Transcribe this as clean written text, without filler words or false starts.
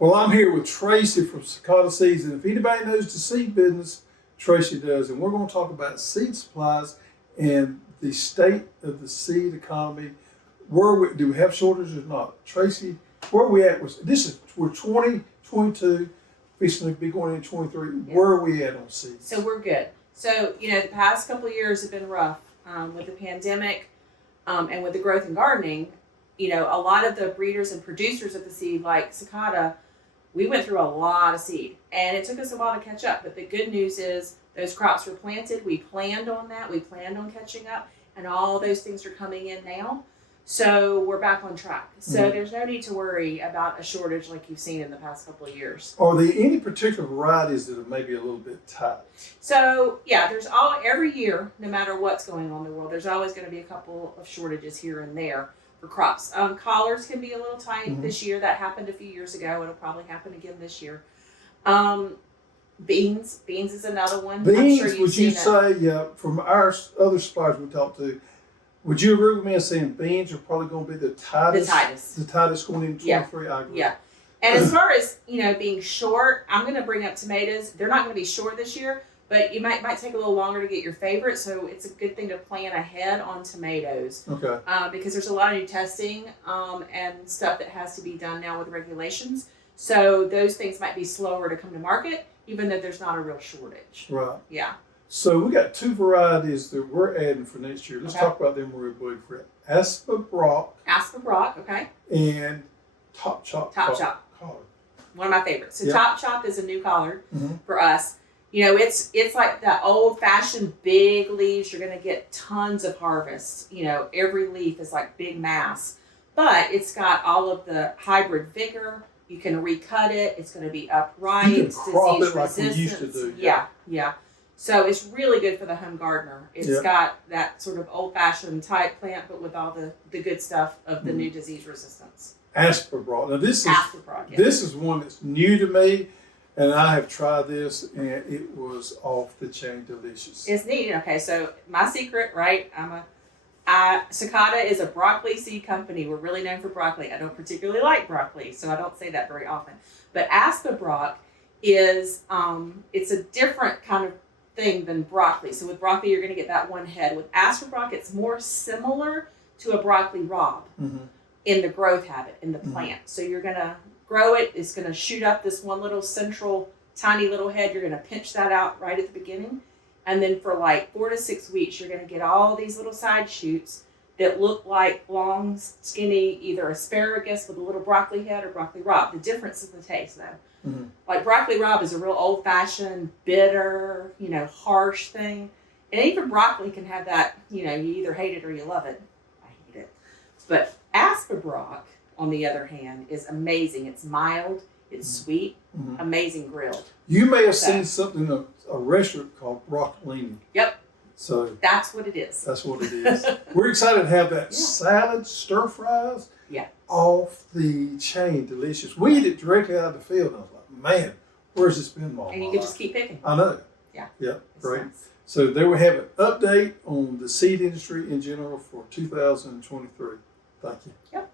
Well, I'm here with Tracy from Sakata Seeds, and if anybody knows the seed business, Tracy does. And we're going to talk about seed supplies and the state of the seed economy. Do we have shortages or not? Tracy, where are we at? We're 2022, fixing to be going into 23. Yeah. Where are we at on seeds? So we're good. So, the past couple of years have been rough with the pandemic and with the growth in gardening. A lot of the breeders and producers of the seed, like Sakata, we went through a lot of seed, and it took us a while to catch up. But the good news is those crops were planted. We planned on that. We planned on catching up, and all those things are coming in now. So we're back on track. So there's no need to worry about a shortage like you've seen in the past couple of years. Are there any particular varieties that are maybe a little bit tight? So there's every year, no matter what's going on in the world, there's always going to be a couple of shortages here and there for crops. Collards can be a little tight this year. That happened a few years ago. It'll probably happen again this year. Beans is another one. Beans, I'm sure would you say, from our other suppliers we talked to, would you agree with me in saying beans are probably going to be the tightest? The tightest going into 23, I agree. Yeah. And as far as, being short, I'm going to bring up tomatoes. They're not going to be short this year, but you might take a little longer to get your favorite, so it's a good thing to plan ahead on tomatoes. Okay. Because there's a lot of new testing and stuff that has to be done now with regulations. So those things might be slower to come to market, even though there's not a real shortage. Right. Yeah. So we got two varieties that we're adding for next year. Let's talk about them real quick. Aspa Brock, okay. And Top Chop. Collard. One of my favorites. So Top Chop is a new collard for us. It's like the old-fashioned big leaves. You're going to get tons of harvests. Every leaf is like big mass. But it's got all of the hybrid vigor. You can recut it. It's going to be upright. You can crop it like we resistance. used to do. Yeah. So it's really good for the home gardener. It's got that sort of old-fashioned type plant, but with all the good stuff of the new disease resistance. Aspa Brock. Now this is one that's new to me, and I have tried this, and it was off the chain delicious. It's neat. Okay, so my secret, right? Sakata is a broccoli seed company. We're really known for broccoli. I don't particularly like broccoli, so I don't say that very often. But Aspa Brock is it's a different kind of thing than broccoli. So with broccoli, you're going to get that one head. With Aspa Brock, it's more similar to a broccoli rabe in the growth habit in the plant. So you're going to grow it. It's going to shoot up this one little central tiny little head. You're going to pinch that out right at the beginning. And then for like 4 to 6 weeks, you're going to get all these little side shoots that look like long, skinny, either asparagus with a little broccoli head or broccoli rabe. The difference is the taste, though. Like broccoli rabe is a real old-fashioned, bitter, harsh thing. And even broccoli can have that, you either hate it or you love it. I hate it. But Aspa Brock, on the other hand, is amazing. It's mild, it's sweet, amazing grilled. You may have seen something in a restaurant called broccolini. Yep. So that's what it is. That's what it is. We're excited to have that salad, stir fries. Yeah. Off the chain, delicious. We eat it directly out of the field. And I was like, man, where's this been all my life? And you can just keep picking. I know. Yeah. Yeah, great. Nice. So there we have an update on the seed industry in general for 2023. Thank you. Yep.